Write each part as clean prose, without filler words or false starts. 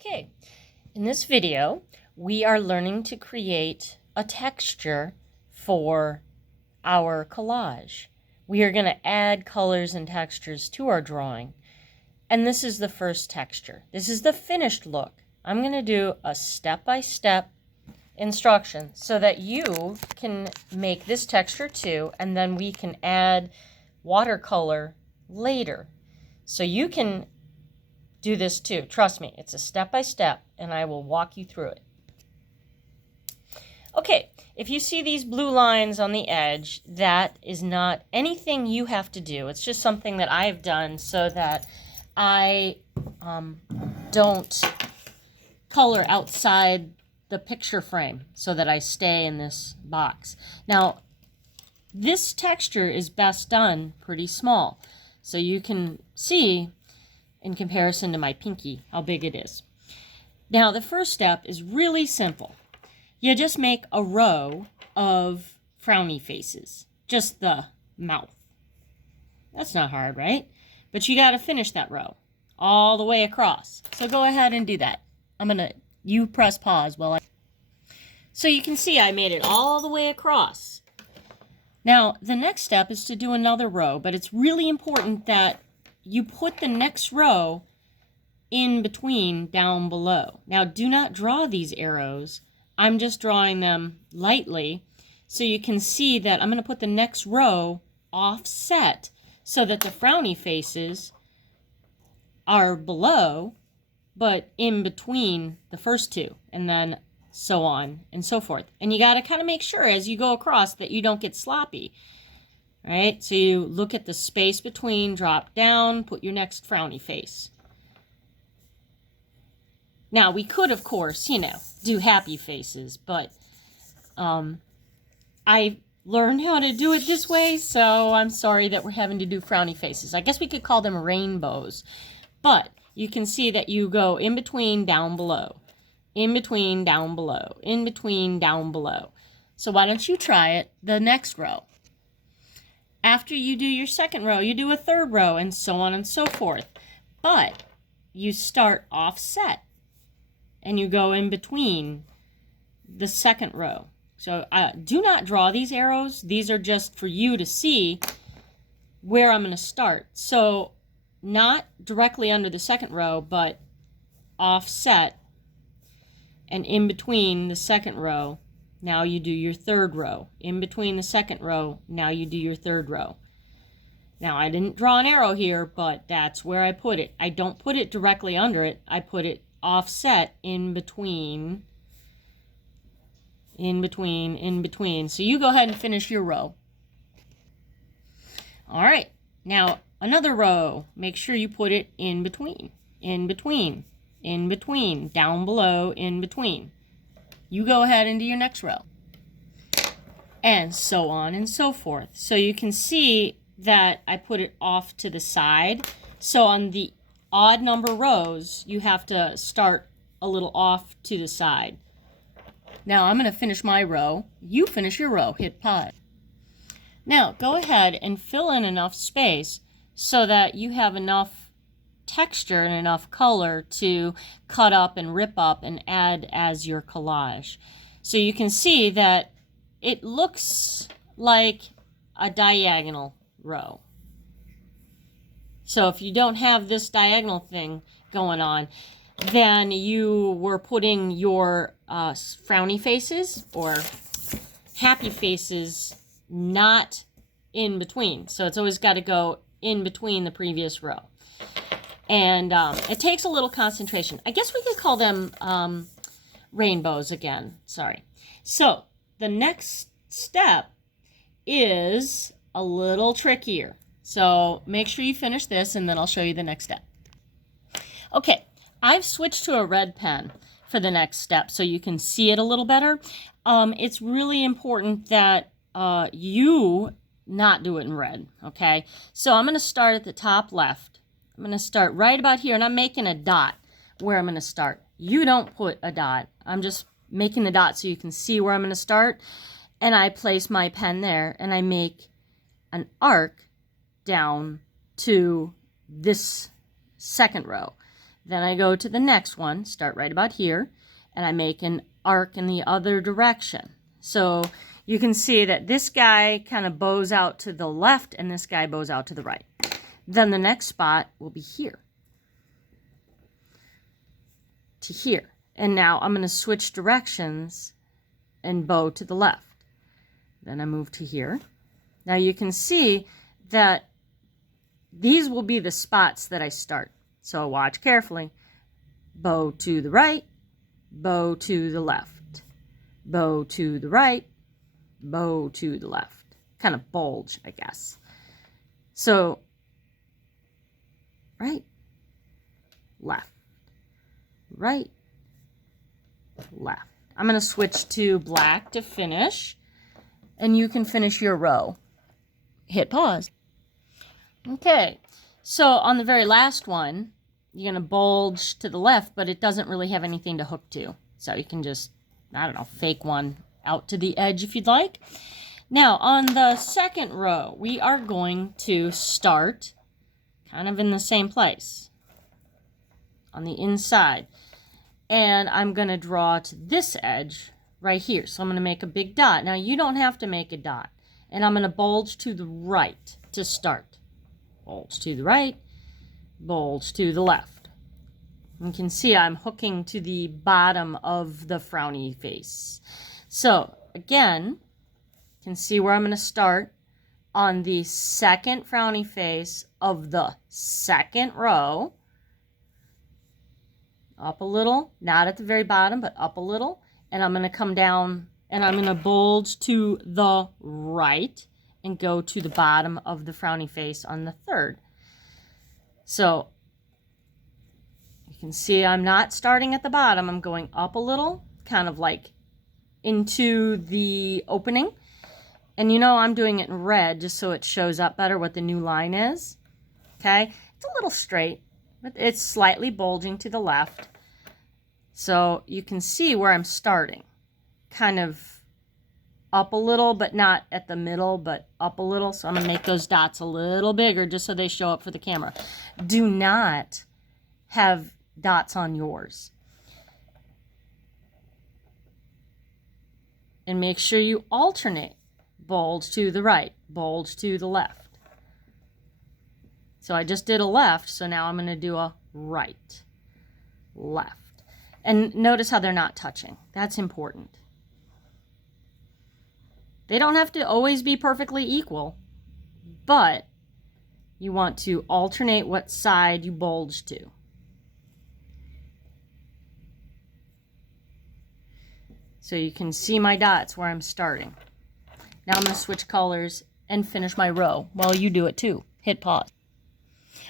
Okay, in this video, we are learning to create a texture for our collage. We are going to add colors and textures to our drawing. And this is the first texture. This is the finished look. I'm going to do a step-by-step instruction so that you can make this texture too, and then we can add watercolor later. So you can do this too. Trust me, it's a step-by-step, and I will walk you through it. Okay, if you see these blue lines on the edge, that is not anything you have to do. It's just something that I've done so that I don't color outside the picture frame, so that I stay in this box. Now, this texture is best done pretty small, so you can see in comparison to my pinky how big it is. Now, the first step is really simple. You just make a row of frowny faces, just the mouth. That's not hard, right? But you got to finish that row all the way across. So go ahead and do that. You press pause while I... So you can see I made it all the way across. Now, the next step is to do another row, but it's really important that you put the next row in between down below. Now, do not draw these arrows. I'm just drawing them lightly so you can see that I'm going to put the next row offset so that the frowny faces are below, but in between the first two, and then so on and so forth. And you got to kind of make sure as you go across that you don't get sloppy. All right, so you look at the space between, drop down, put your next frowny face. Now, we could, of course, do happy faces, but I learned how to do it this way, so I'm sorry that we're having to do frowny faces. I guess we could call them rainbows, but you can see that you go in between, down below, in between, down below, in between, down below. So why don't you try it the next row? After you do your second row, you do a third row, and so on and so forth. But you start offset, and you go in between the second row. So do not draw these arrows. These are just for you to see where I'm going to start. So not directly under the second row, but offset and in between the second row. Now you do your third row. In between the second row, now you do your third row. Now, I didn't draw an arrow here, but that's where I put it. I don't put it directly under it. I put it offset in between, in between, in between. So you go ahead and finish your row. All right. Now, another row. Make sure you put it in between, in between, in between, down below, in between. You go ahead and do your next row. And so on and so forth. So you can see that I put it off to the side. So on the odd number rows, you have to start a little off to the side. Now I'm going to finish my row. You finish your row. Hit pause. Now go ahead and fill in enough space so that you have enough texture and enough color to cut up and rip up and add as your collage. So you can see that it looks like a diagonal row. So if you don't have this diagonal thing going on, then you were putting your frowny faces or happy faces not in between. So it's always got to go in between the previous row. And it takes a little concentration. I guess we could call them rainbows again. Sorry. So the next step is a little trickier. So make sure you finish this, and then I'll show you the next step. Okay, I've switched to a red pen for the next step so you can see it a little better. It's really important that you not do it in red, okay? So I'm going to start at the top left. I'm going to start right about here, and I'm making a dot where I'm going to start. You don't put a dot. I'm just making the dot so you can see where I'm going to start. And I place my pen there, and I make an arc down to this second row. Then I go to the next one, start right about here, and I make an arc in the other direction. So you can see that this guy kind of bows out to the left and this guy bows out to the right. Then the next spot will be here to here. And now I'm going to switch directions and bow to the left. Then I move to here. Now you can see that these will be the spots that I start. So watch carefully. Bow to the right, bow to the left, bow to the right, bow to the left. Kind of bulge, I guess. So, right, left, right, left. I'm going to switch to black to finish, and you can finish your row. Hit pause. Okay, so on the very last one, you're going to bulge to the left, but it doesn't really have anything to hook to. So you can just, I don't know, fake one out to the edge if you'd like. Now, on the second row, we are going to start kind of in the same place on the inside. And I'm going to draw to this edge right here. So I'm going to make a big dot. Now, you don't have to make a dot. And I'm going to bulge to the right to start. Bulge to the right, bulge to the left. You can see I'm hooking to the bottom of the frowny face. So, again, you can see where I'm going to start on the second frowny face of the second row. Up a little, not at the very bottom, but up a little. And I'm going to come down and I'm going to bulge to the right and go to the bottom of the frowny face on the third. So you can see I'm not starting at the bottom. I'm going up a little, kind of like into the opening. And you know I'm doing it in red just so it shows up better what the new line is. Okay, it's a little straight, but it's slightly bulging to the left. So you can see where I'm starting. Kind of up a little, but not at the middle, but up a little. So I'm going to make those dots a little bigger just so they show up for the camera. Do not have dots on yours. And make sure you alternate. Bulge to the right, bulge to the left. So I just did a left, so now I'm going to do a right, left. And notice how they're not touching. That's important. They don't have to always be perfectly equal, but you want to alternate what side you bulge to. So you can see my dots where I'm starting. Now I'm going to switch colors and finish my row while you do it too. Hit pause.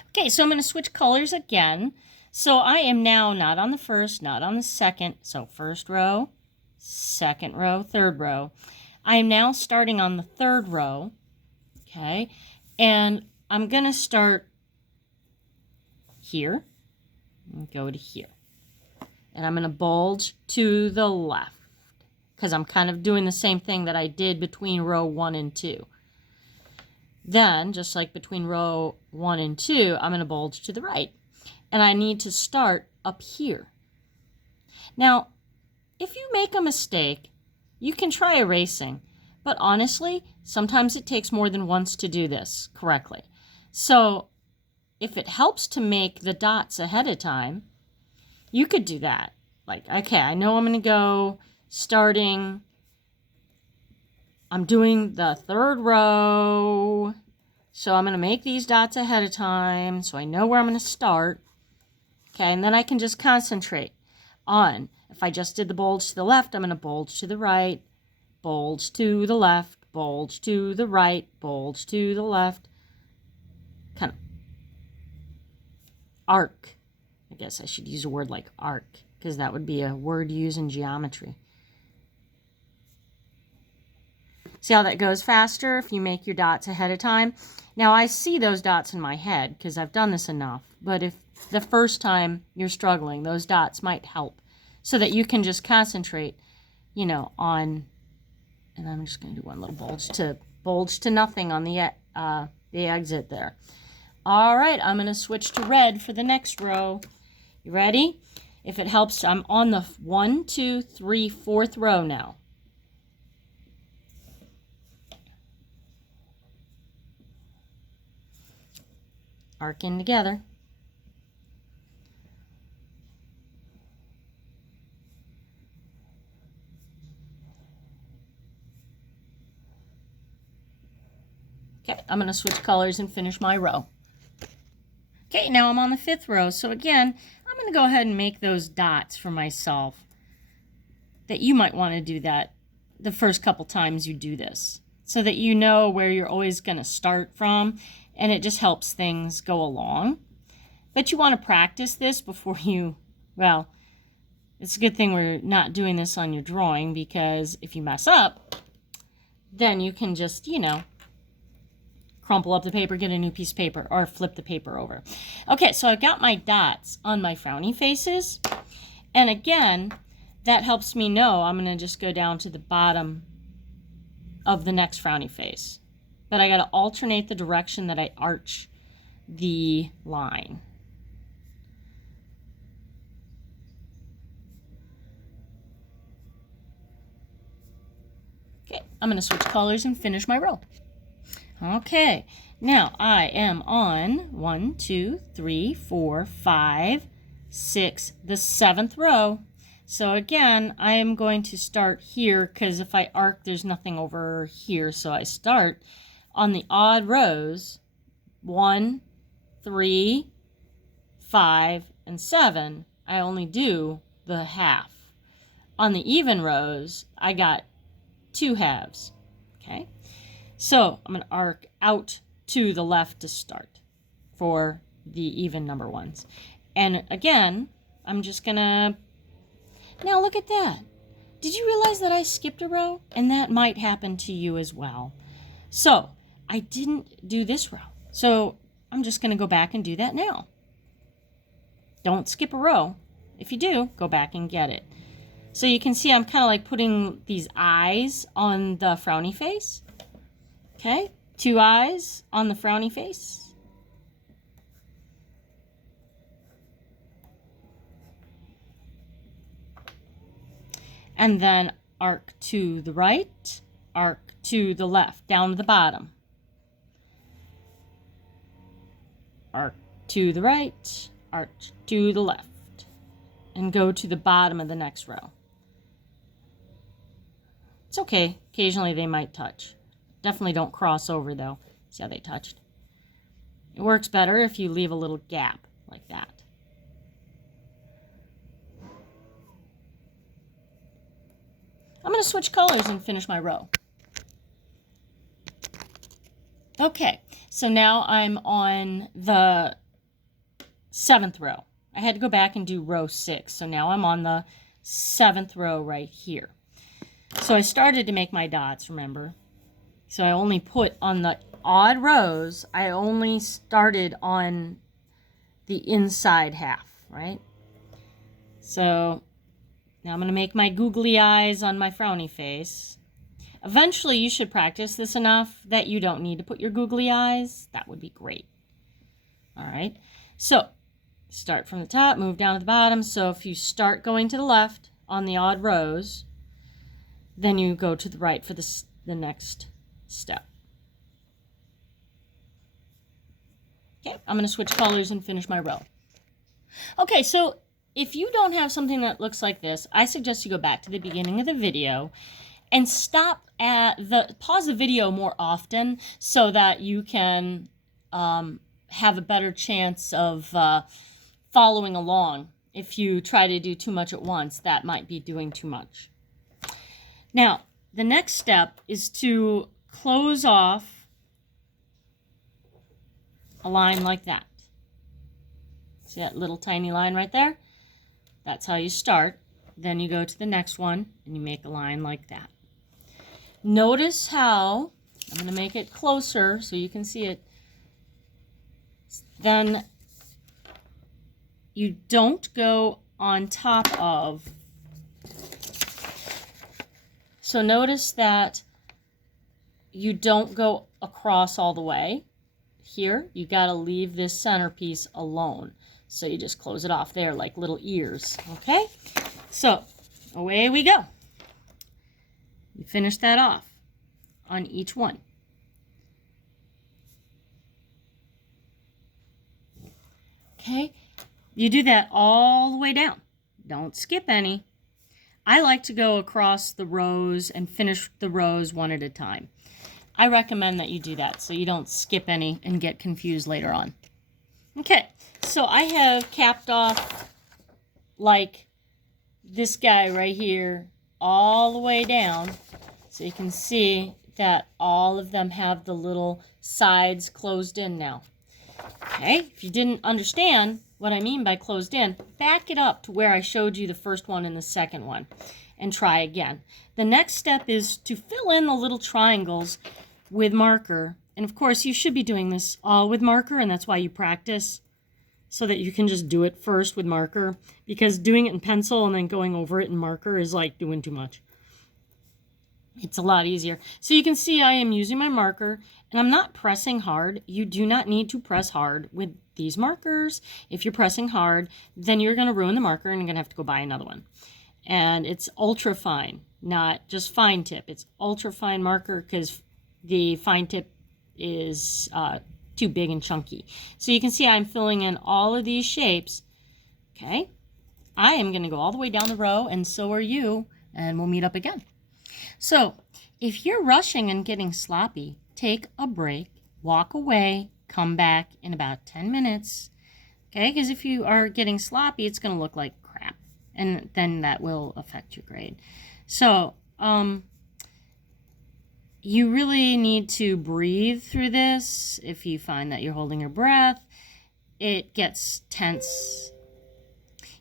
Okay, so I'm going to switch colors again. So I am now not on the first, not on the second. So first row, second row, third row. I am now starting on the third row, okay, and I'm going to start here and go to here. And I'm going to bulge to the left because I'm kind of doing the same thing that I did between row 1 and 2. Then, just like between row 1 and 2, I'm going to bulge to the right. And I need to start up here. Now, if you make a mistake, you can try erasing, but honestly, sometimes it takes more than once to do this correctly. So if it helps to make the dots ahead of time, you could do that. Like, okay, I know I'm going to go starting, I'm doing the third row, so I'm going to make these dots ahead of time so I know where I'm going to start. Okay, and then I can just concentrate on, if I just did the bulge to the left, I'm going to bulge to the right, bulge to the left, bulge to the right, bulge to the left. Kind of arc. I guess I should use a word like arc, because that would be a word used in geometry. See how that goes faster if you make your dots ahead of time? Now, I see those dots in my head because I've done this enough, but if the first time you're struggling, those dots might help so that you can just concentrate, you know, on, and I'm just going to do one little bulge to nothing on the exit there. All right, I'm going to switch to red for the next row. You ready? If it helps, I'm on the 1, 2, 3, 4th row now. Arc in together. Okay, I'm going to switch colors and finish my row. Okay, now I'm on the 5th row. So again, I'm going to go ahead and make those dots for myself. That you might want to do that the first couple times you do this, so that you know where you're always going to start from, and it just helps things go along. But you want to practice this before you, well, it's a good thing we're not doing this on your drawing, because if you mess up, then you can just, you know, crumple up the paper, get a new piece of paper, or flip the paper over. Okay, so I've got my dots on my frowny faces. And again, that helps me know I'm going to just go down to the bottom of the next frowny face. But I got to alternate the direction that I arch the line. Okay, I'm going to switch colors and finish my row. Okay, now I am on 1, 2, 3, 4, 5, 6, the 7th row. So again, I am going to start here, because if I arc, there's nothing over here. So I start on the odd rows, 1, 3, 5, and 7. I only do the half. On the even rows, I got 2 halves. Okay. So I'm going to arc out to the left to start for the even number ones. And again, I'm just going to, now look at that. Did you realize that I skipped a row? And that might happen to you as well. So I didn't do this row. So I'm just going to go back and do that now. Don't skip a row. If you do, go back and get it. So you can see I'm kind of like putting these eyes on the frowny face. Okay, 2 eyes on the frowny face. And then arc to the right, arc to the left, down to the bottom. Arc to the right, arc to the left, and go to the bottom of the next row. It's okay, occasionally they might touch. Definitely don't cross over though. See how they touched? It works better if you leave a little gap like that. I'm going to switch colors and finish my row. Okay, so now I'm on the 7th row. I had to go back and do row 6, so now I'm on the 7th row right here. So I started to make my dots, remember? So I only put on the odd rows, I only started on the inside half, right? So now I'm going to make my googly eyes on my frowny face. Eventually you should practice this enough that you don't need to put your googly eyes. That would be great. All right, so start from the top, move down to the bottom. So if you start going to the left on the odd rows, then you go to the right for the next step. Okay, I'm going to switch colors and finish my row. Okay, so if you don't have something that looks like this, I suggest you go back to the beginning of the video and pause the video more often so that you can have a better chance of following along. If you try to do too much at once, that might be doing too much. Now, the next step is to close off a line like that. See that little tiny line right there? That's how you start. Then you go to the next one and you make a line like that. Notice how, I'm going to make it closer so you can see it. Then you don't go on top of. So notice that you don't go across all the way. Here, you got to leave this centerpiece alone. So you just close it off there like little ears, okay? So away we go. You finish that off on each one. Okay, you do that all the way down. Don't skip any. I like to go across the rows and finish the rows one at a time. I recommend that you do that so you don't skip any and get confused later on. Okay, so I have capped off like this guy right here all the way down. So you can see that all of them have the little sides closed in now. Okay, if you didn't understand what I mean by closed in, back it up to where I showed you the first one and the second one and try again. The next step is to fill in the little triangles with marker. And of course, you should be doing this all with marker, and that's why you practice, so that you can just do it first with marker, because doing it in pencil and then going over it in marker is like doing too much. It's a lot easier. So you can see I am using my marker and I'm not pressing hard. You do not need to press hard with these markers. If you're pressing hard, then you're going to ruin the marker and you're going to have to go buy another one. And it's ultra fine, not just fine tip. It's ultra fine marker because the fine tip is too big and chunky. So you can see I'm filling in all of these shapes. Okay. I am going to go all the way down the row, and so are you, and we'll meet up again. So if you're rushing and getting sloppy, take a break, walk away, come back in about 10 minutes. Okay, because if you are getting sloppy, it's going to look like crap, and then that will affect your grade. So you really need to breathe through this. If you find that you're holding your breath, it gets tense.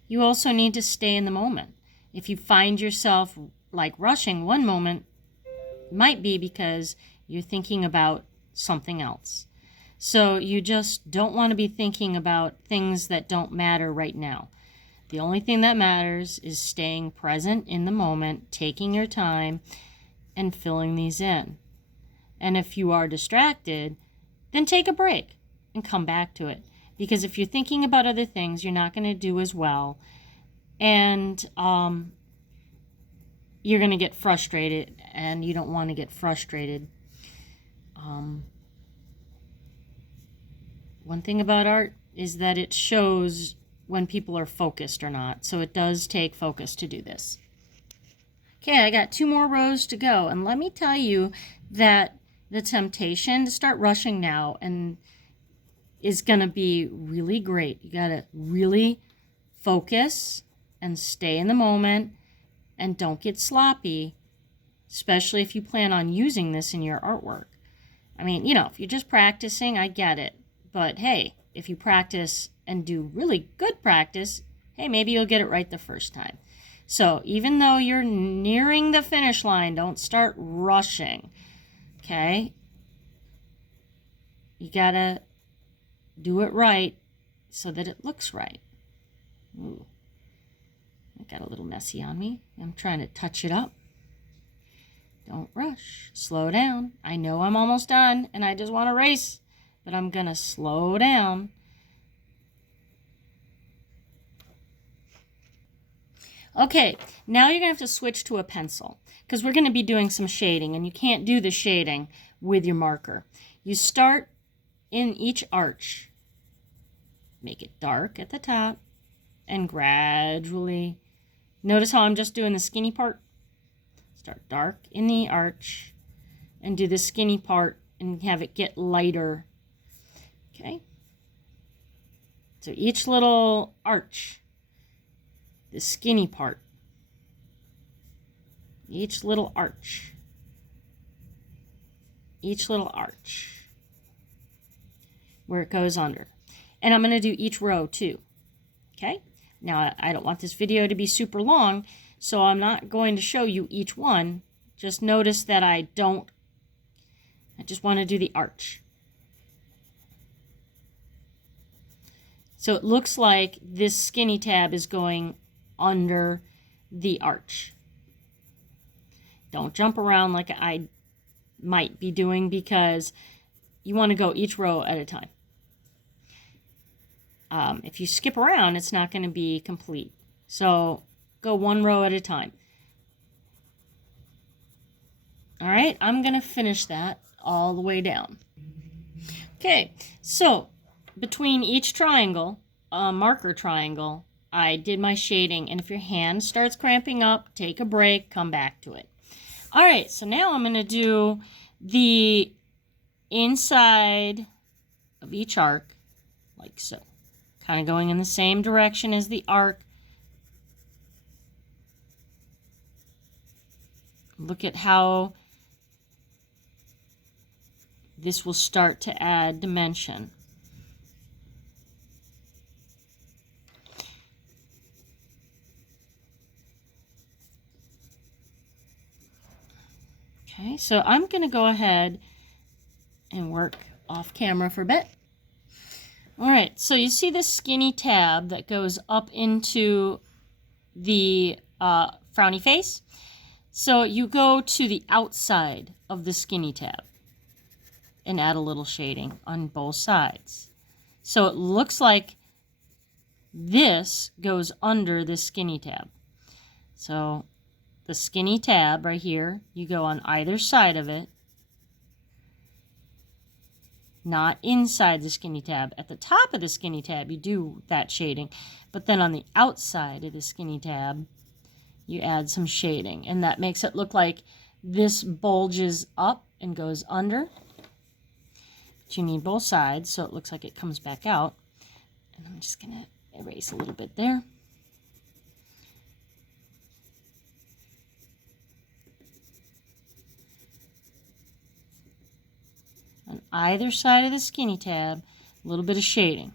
You also need to stay in the moment. If you find yourself like rushing one moment, it might be because you're thinking about something else. So you just don't want to be thinking about things that don't matter right now. The only thing that matters is staying present in the moment, taking your time, and filling these in. And if you are distracted, then take a break and come back to it. Because if you're thinking about other things, you're not going to do as well. And you're going to get frustrated, and you don't want to get frustrated. One thing about art is that it shows when people are focused or not. So it does take focus to do this. Okay, I got 2 more rows to go. And let me tell you that the temptation to start rushing now and is going to be really great. You got to really focus and stay in the moment and don't get sloppy, especially if you plan on using this in your artwork. I mean, you know, if you're just practicing, I get it. But hey, if you practice and do really good practice, hey, maybe you'll get it right the first time. So even though you're nearing the finish line, don't start rushing, okay? You gotta do it right so that it looks right. Ooh, it got a little messy on me. I'm trying to touch it up. Don't rush. Slow down. I know I'm almost done and I just want to race, but I'm gonna slow down. Okay, now you're going to have to switch to a pencil because we're going to be doing some shading, and you can't do the shading with your marker. You start in each arch. Make it dark at the top and gradually, notice how I'm just doing the skinny part? Start dark in the arch and do the skinny part and have it get lighter. Okay? So each little arch, the skinny part, each little arch, where it goes under. And I'm going to do each row too. Okay? Now, I don't want this video to be super long, so I'm not going to show you each one. Just notice that I just want to do the arch. So it looks like this skinny tab is going under the arch. Don't jump around like I might be doing because you want to go each row at a time. If you skip around, it's not going to be complete. So go one row at a time. All right, I'm going to finish that all the way down. Okay, so between each triangle, marker triangle, I did my shading. And if your hand starts cramping up, take a break, come back to it. All right, so now I'm going to do the inside of each arc, like so. Kind of going in the same direction as the arc. Look at how this will start to add dimension. Okay, so I'm going to go ahead and work off camera for a bit. All right, so you see this skinny tab that goes up into the frowny face? So you go to the outside of the skinny tab and add a little shading on both sides. So it looks like this goes under the skinny tab. So the skinny tab right here, you go on either side of it, not inside the skinny tab. At the top of the skinny tab, you do that shading, but then on the outside of the skinny tab, you add some shading, and that makes it look like this bulges up and goes under. But you need both sides, so it looks like it comes back out. And I'm just going to erase a little bit there. On either side of the skinny tab, a little bit of shading.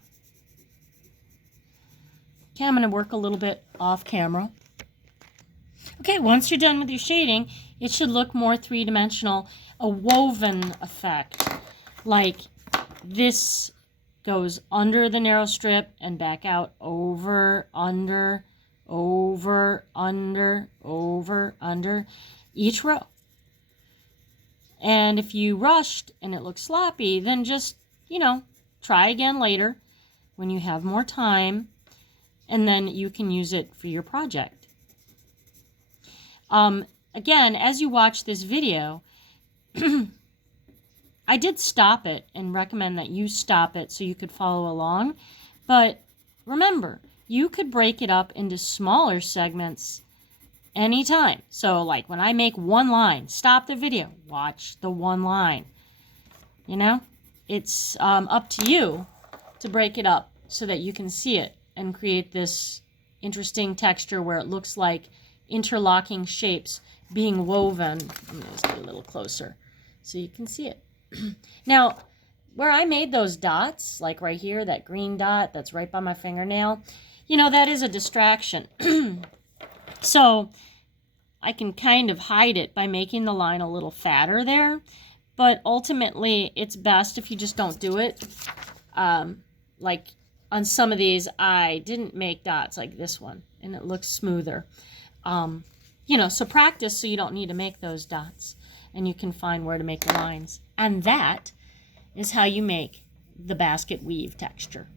Okay, I'm going to work a little bit off camera. Okay, once you're done with your shading, it should look more three-dimensional, a woven effect. Like this goes under the narrow strip and back out, over, under, over, under, over, under, each row. And if you rushed and it looks sloppy, then just, try again later when you have more time, and then you can use it for your project. Again, as you watch this video, I did stop it and recommend that you stop it so you could follow along. But remember, you could break it up into smaller segments anytime. So like when I make one line, stop the video, watch the one line. It's up to you to break it up so that you can see it and create this interesting texture where it looks like interlocking shapes being woven. Let me just get a little closer so you can see it. Now, where I made those dots, like right here, that green dot that's right by my fingernail, that is a distraction. So I can kind of hide it by making the line a little fatter there, but ultimately it's best if you just don't do it. Like on some of these, I didn't make dots like this one, and it looks smoother. So practice so you don't need to make those dots, and you can find where to make lines. And that is how you make the basket weave texture.